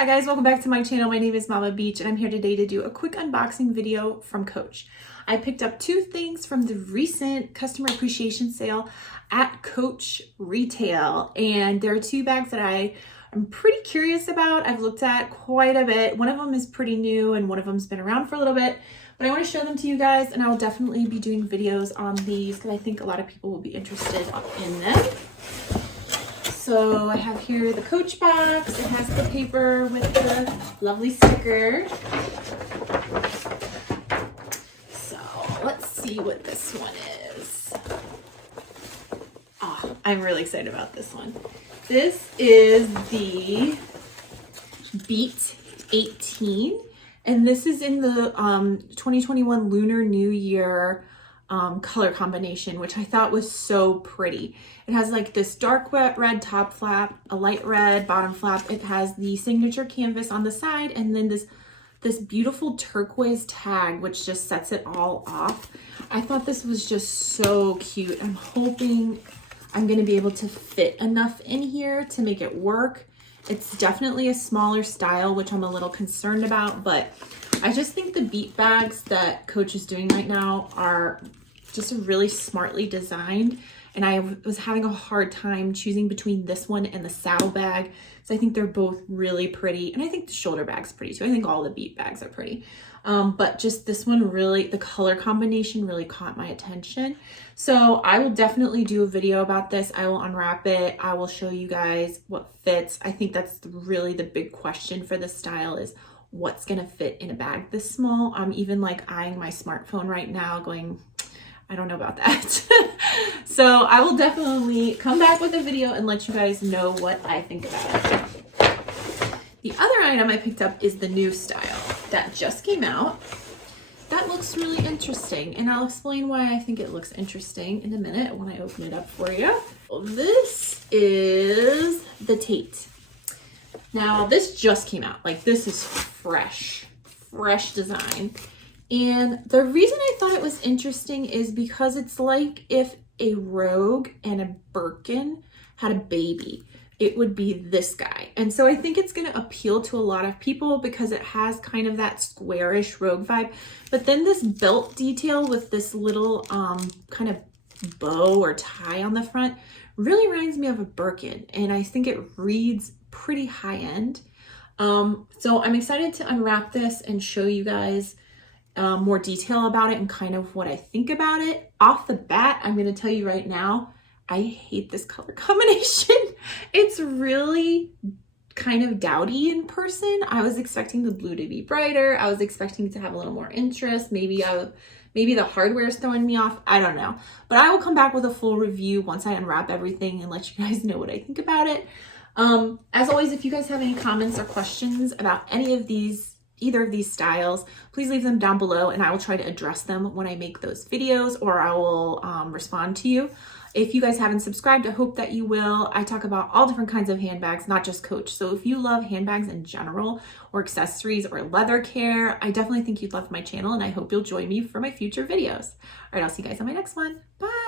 Hi guys, welcome back to my channel. My name is Mama Beach and I'm here today to do a quick unboxing video from Coach. I picked up two things from the recent customer appreciation sale at Coach Retail, and there are two bags that I'm pretty curious about. I've looked at quite a bit. One of them is pretty new and one of them's been around for a little bit, but I want to show them to you guys, and I will definitely be doing videos on these because I think a lot of people will be interested in them. So I have here the Coach box. It has the paper with the lovely sticker. So let's see what this one is. Oh, I'm really excited about this one. This is the Beat 18, and this is in the 2021 Lunar New Year color combination, which I thought was so pretty. It has like this dark wet red top flap, a light red bottom flap. It has the signature canvas on the side, and then this beautiful turquoise tag, which just sets it all off. I thought this was just so cute. I'm hoping I'm gonna be able to fit enough in here to make it work. It's definitely a smaller style, which I'm a little concerned about, but I just think the Beat bags that Coach is doing right now are just really smartly designed, and I was having a hard time choosing between this one and the saddle bag, so I think they're both really pretty, and I think the shoulder bag's pretty too. I think all the Beat bags are pretty, but just this one really, the color combination really caught my attention. So I will definitely do a video about this. I will unwrap it. I will show you guys what fits. I think that's really the big question for this style, is what's gonna fit in a bag this small. I'm even like eyeing my smartphone right now going, I don't know about that. So I will definitely come back with a video and let you guys know what I think about it. The other item I picked up is the new style that just came out. That looks really interesting, and I'll explain why I think it looks interesting in a minute when I open it up for you. This is the Tate. Now this just came out, like this is fresh design. And the reason I thought it was interesting is because it's like if a Rogue and a Birkin had a baby, it would be this guy. And so I think it's gonna appeal to a lot of people because it has kind of that squarish Rogue vibe. But then this belt detail with this little kind of bow or tie on the front really reminds me of a Birkin, and I think it reads pretty high end. So I'm excited to unwrap this and show you guys more detail about it and kind of what I think about it. Off the bat, I'm going to tell you right now, I hate this color combination. It's really kind of dowdy in person. I was expecting the blue to be brighter. I was expecting to have a little more interest. Maybe the hardware is throwing me off. I don't know. But I will come back with a full review once I unwrap everything and let you guys know what I think about it. As always, if you guys have any comments or questions about either of these styles, please leave them down below and I will try to address them when I make those videos, or I will respond to you. If you guys haven't subscribed, I hope that you will. I talk about all different kinds of handbags, not just Coach. So if you love handbags in general, or accessories, or leather care, I definitely think you'd love my channel, and I hope you'll join me for my future videos. All right, I'll see you guys on my next one. Bye.